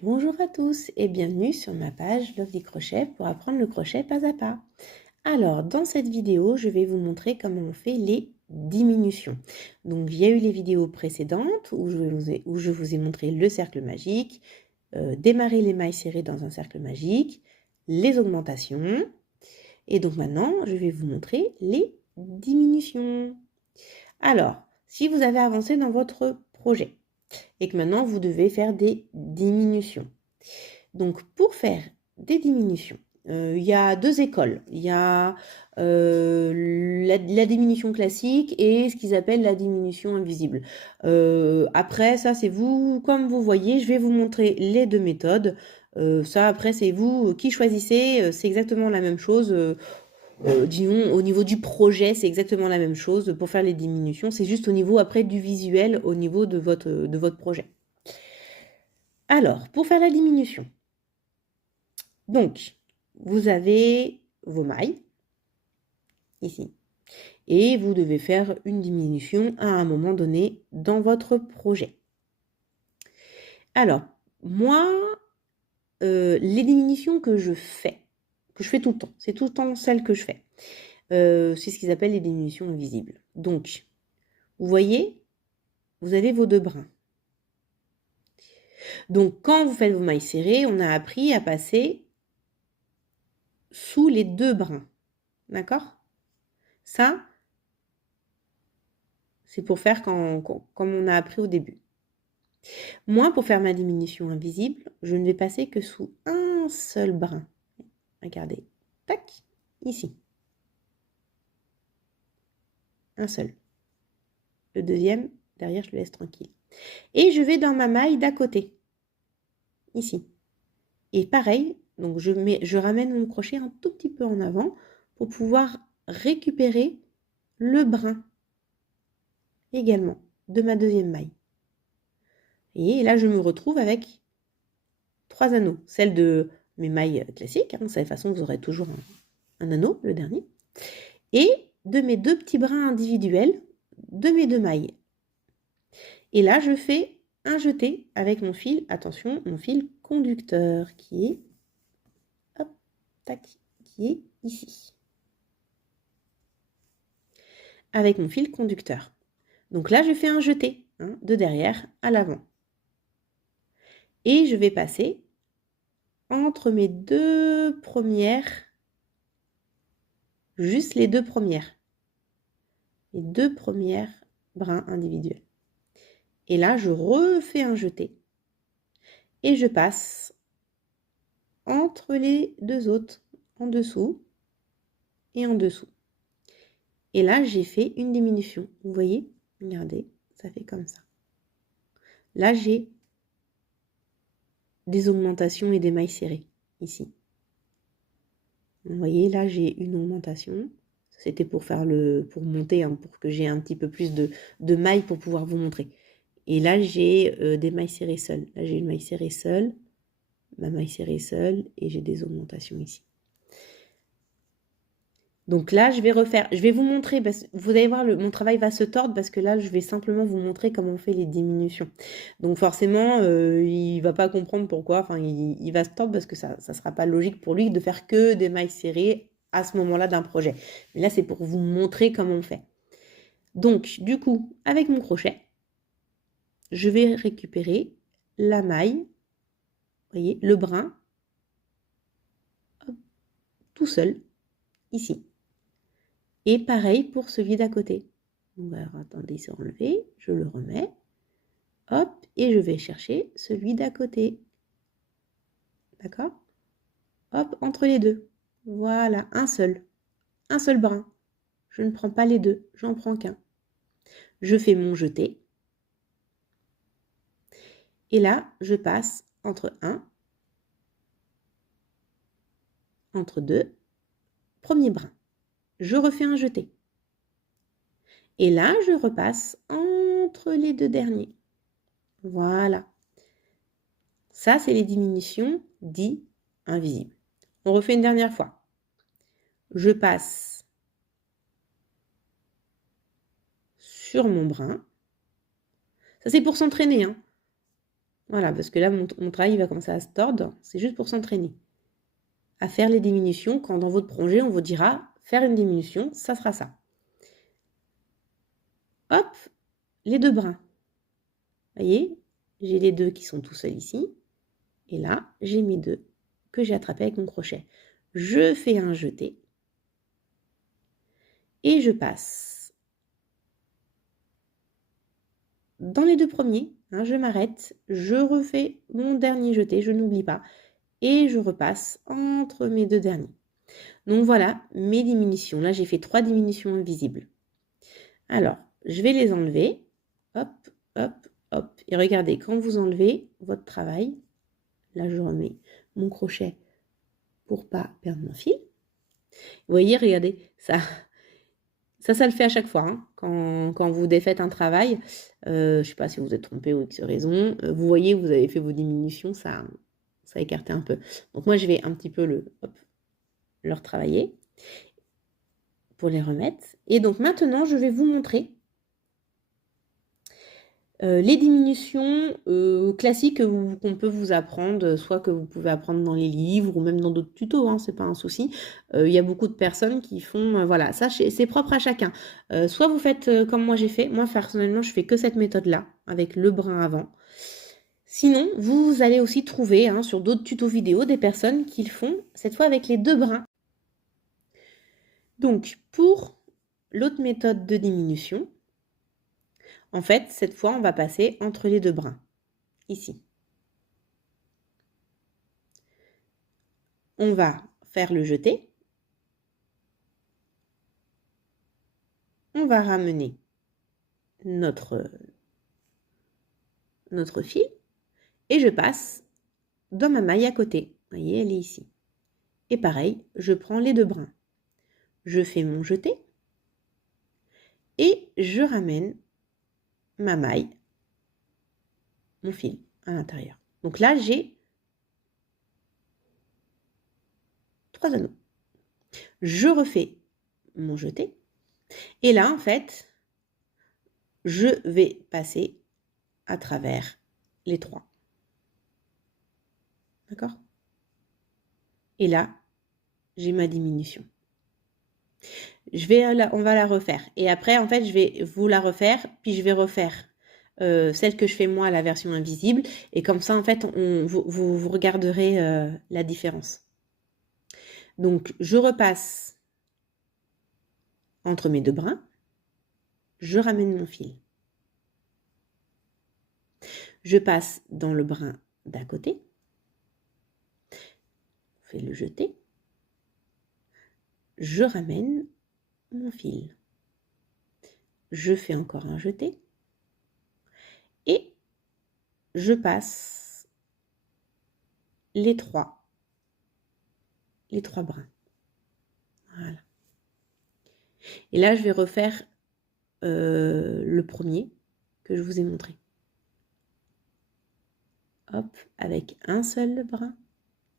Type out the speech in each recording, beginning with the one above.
Bonjour à tous et bienvenue sur ma page Lovely Crochet pour apprendre le crochet pas à pas. Alors, dans cette vidéo, je vais vous montrer comment on fait les diminutions. Donc, il y a eu les vidéos précédentes où je vous ai montré le cercle magique, démarrer les mailles serrées dans un cercle magique, les augmentations. Et donc maintenant, je vais vous montrer les diminutions. Alors, si vous avez avancé dans votre projet, et que maintenant vous devez faire des diminutions. Donc pour faire des diminutions, il y a deux écoles. Il y a la diminution classique et ce qu'ils appellent la diminution invisible. Après, ça c'est vous, comme vous voyez, je vais vous montrer les deux méthodes. Ça après c'est vous qui choisissez, c'est exactement la même chose. Disons, au niveau du projet, c'est exactement la même chose pour faire les diminutions. C'est juste au niveau après du visuel, au niveau de votre projet. Alors, pour faire la diminution, donc, vous avez vos mailles, ici, et vous devez faire une diminution à un moment donné dans votre projet. Alors, moi, les diminutions que je fais tout le temps, c'est tout le temps celles que je fais. C'est ce qu'ils appellent les diminutions invisibles. Donc, vous voyez, vous avez vos deux brins. Donc, quand vous faites vos mailles serrées, on a appris à passer sous les deux brins. D'accord? Ça, c'est pour faire comme on a appris au début. Moi, pour faire ma diminution invisible, je ne vais passer que sous un seul brin. Regardez, tac, ici. Un seul. Le deuxième, derrière, je le laisse tranquille. Et je vais dans ma maille d'à côté, ici. Et pareil, donc je ramène mon crochet un tout petit peu en avant pour pouvoir récupérer le brin également de ma deuxième maille. Et là, je me retrouve avec 3 anneaux. Celle de mes mailles classiques, de cette façon, vous aurez toujours un anneau, le dernier. Et de mes deux petits brins individuels de mes deux mailles. Et là, je fais un jeté avec mon fil, attention, mon fil conducteur qui est, hop, tac, qui est ici. Avec mon fil conducteur. Donc là, je fais un jeté, de derrière à l'avant. Et je vais passer entre mes deux premières, juste les deux premières. Les deux premières brins individuels. Et là, je refais un jeté. Et je passe entre les deux autres, en dessous et en dessous. Et là, j'ai fait une diminution. Vous voyez? Regardez, ça fait comme ça. Là, j'ai des augmentations et des mailles serrées, ici. Vous voyez, là, j'ai une augmentation. C'était pour faire pour monter, pour que j'ai un petit peu plus de mailles pour pouvoir vous montrer. Et là, j'ai des mailles serrées seules. Là, j'ai une maille serrée seule, ma maille serrée seule, et j'ai des augmentations ici. Donc là, je vais vous montrer, vous allez voir, mon travail va se tordre parce que là, je vais simplement vous montrer comment on fait les diminutions. Donc forcément, il ne va pas comprendre pourquoi, enfin, il va se tordre parce que ça ne sera pas logique pour lui de faire que des mailles serrées à ce moment-là d'un projet. Mais là, c'est pour vous montrer comment on fait. Donc, du coup, avec mon crochet, je vais récupérer la maille, vous voyez, le brin, hop, tout seul, ici. Et pareil pour celui d'à côté. Alors, attendez, c'est enlevé, je le remets. Hop, et je vais chercher celui d'à côté. D'accord? Hop, entre les deux. Voilà, un seul brin. Je ne prends pas les deux, j'en prends qu'un. Je fais mon jeté. Et là, je passe entre deux, premier brin. Je refais un jeté. Et là, je repasse entre les deux derniers. Voilà. Ça, c'est les diminutions dites invisibles. On refait une dernière fois. Je passe sur mon brin. Ça, c'est pour s'entraîner. Voilà, parce que là, mon travail va commencer à se tordre. C'est juste pour s'entraîner à faire les diminutions. Quand dans votre projet, on vous dira faire une diminution, ça sera ça. Hop, les 2 brins. Vous voyez, j'ai les 2 qui sont tout seuls ici. Et là, j'ai mes 2 que j'ai attrapés avec mon crochet. Je fais un jeté. Et je passe dans les 2 premiers. Hein, je m'arrête. Je refais mon dernier jeté. Je n'oublie pas. Et je repasse entre mes 2 derniers. Donc voilà mes diminutions. Là, j'ai fait 3 diminutions invisibles. Alors, je vais les enlever. Hop, hop, hop. Et regardez, quand vous enlevez votre travail, là, je remets mon crochet pour pas perdre mon fil. Vous voyez, regardez, ça le fait à chaque fois. Hein. Quand vous défaites un travail, je ne sais pas si vous êtes trompé ou X raison, vous voyez, vous avez fait vos diminutions, ça écartait un peu. Donc moi, je vais un petit peu le retravailler pour les remettre. Et donc maintenant, je vais vous montrer les diminutions classiques qu'on peut vous apprendre, soit que vous pouvez apprendre dans les livres ou même dans d'autres tutos, hein, c'est pas un souci. Il y a beaucoup de personnes qui font, voilà, ça c'est propre à chacun. Soit vous faites comme moi j'ai fait, moi personnellement je fais que cette méthode-là, avec le brin avant. Sinon, vous allez aussi trouver hein, sur d'autres tutos vidéo des personnes qui le font, cette fois avec les 2 brins. Donc, pour l'autre méthode de diminution, en fait, cette fois, on va passer entre les 2 brins, ici. On va faire le jeté. On va ramener notre fil et je passe dans ma maille à côté. Vous voyez, elle est ici. Et pareil, je prends les 2 brins. Je fais mon jeté et je ramène ma maille, mon fil à l'intérieur. Donc là, j'ai 3 anneaux. Je refais mon jeté et là, en fait, je vais passer à travers les 3. D'accord? Et là, j'ai ma diminution. On va la refaire. Et après, en fait, je vais vous la refaire, puis je vais refaire celle que je fais moi, la version invisible. Et comme ça, en fait, vous regarderez la différence. Donc, je repasse entre mes 2 brins. Je ramène mon fil. Je passe dans le brin d'à côté. Je fais le jeté. Je ramène mon fil. Je fais encore un jeté. Et je passe les 3 brins. Voilà. Et là, je vais refaire le premier que je vous ai montré. Hop, avec un seul brin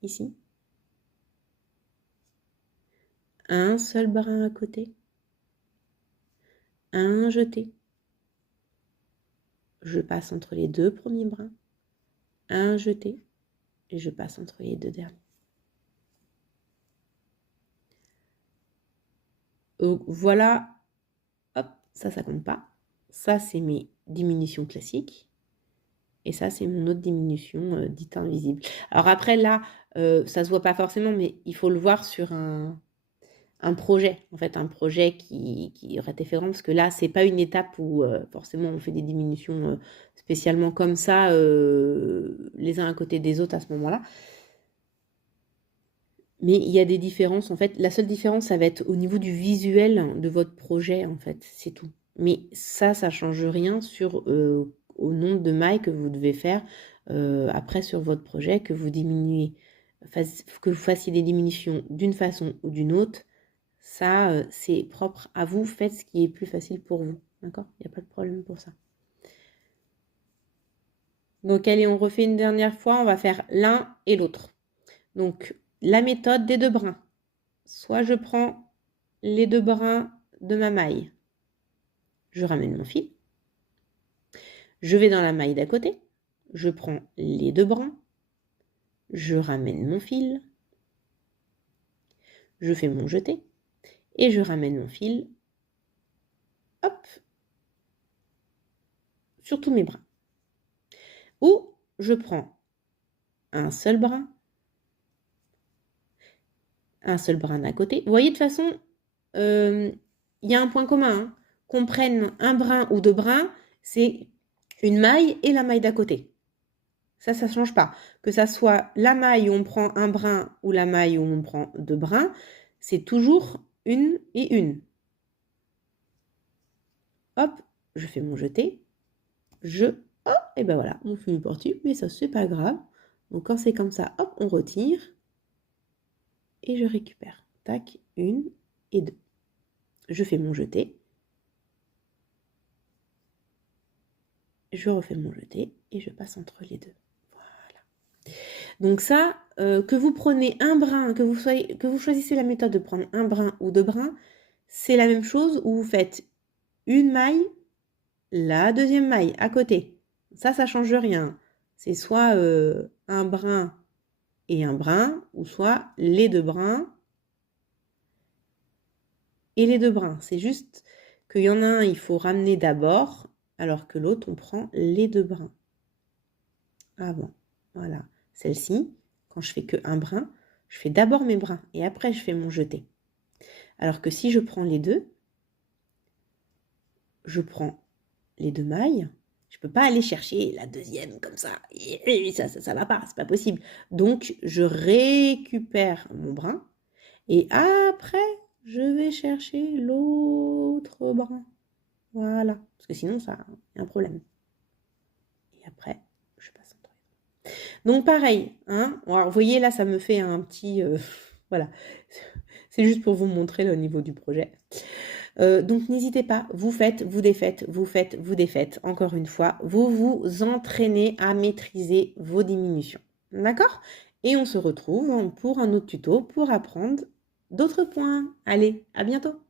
ici. Un seul brin à côté. Un jeté. Je passe entre les 2 premiers brins. Un jeté. Et je passe entre les 2 derniers. Voilà. Hop, ça compte pas. Ça, c'est mes diminutions classiques. Et ça, c'est mon autre diminution dite invisible. Alors après, là, ça se voit pas forcément, mais il faut le voir sur un projet, en fait, un projet qui aurait été fait parce que là, c'est pas une étape où forcément on fait des diminutions spécialement comme ça, les uns à côté des autres à ce moment-là. Mais il y a des différences, en fait. La seule différence, ça va être au niveau du visuel de votre projet, en fait, c'est tout. Mais ça change rien sur au nombre de mailles que vous devez faire après sur votre projet, que vous diminuez, que vous fassiez des diminutions d'une façon ou d'une autre. Ça, c'est propre à vous. Faites ce qui est plus facile pour vous. D'accord? Il n'y a pas de problème pour ça. Donc, allez, on refait une dernière fois. On va faire l'un et l'autre. Donc, la méthode des 2 brins. Soit je prends les 2 brins de ma maille. Je ramène mon fil. Je vais dans la maille d'à côté. je prends les 2 brins, je ramène mon fil, je fais mon jeté et je ramène mon fil, hop, sur tous mes brins. Ou je prends un seul brin d'un côté. Vous voyez, de toute façon, il y a un point commun, hein. Qu'on prenne un brin ou 2 brins, c'est une maille et la maille d'à côté. Ça ne change pas. Que ça soit la maille où on prend un brin ou la maille où on prend 2 brins, c'est toujours une et une. Hop, je fais mon jeté. Oh, et ben voilà, mon fil est parti, mais ça, c'est pas grave. Donc, quand c'est comme ça, hop, on retire. Et je récupère. Tac, 1 et 2. Je fais mon jeté. Je refais mon jeté et je passe entre les deux. Voilà. Donc ça, que vous prenez un brin, que vous choisissez la méthode de prendre un brin ou 2 brins, c'est la même chose où vous faites une maille, la deuxième maille à côté. Ça change rien. C'est soit un brin et un brin, ou soit les 2 brins et les 2 brins. C'est juste qu'il y en a un, il faut ramener d'abord, alors que l'autre, on prend les 2 brins avant. Voilà. Celle-ci, quand je fais que un brin, je fais d'abord mes brins et après je fais mon jeté. Alors que si je prends les deux, je prends les 2 mailles. Je ne peux pas aller chercher la deuxième comme ça. Ça va pas, c'est pas possible. Donc, je récupère mon brin et après, je vais chercher l'autre brin. Voilà. Parce que sinon, ça y a un problème. Et après, je passe entre les deux. Donc, pareil. Hein. Alors, vous voyez, là, ça me fait un petit... voilà. C'est juste pour vous montrer le niveau du projet. Donc, n'hésitez pas. Vous faites, vous défaites, vous faites, vous défaites. Encore une fois, vous vous entraînez à maîtriser vos diminutions. D'accord? Et on se retrouve pour un autre tuto pour apprendre d'autres points. Allez, à bientôt!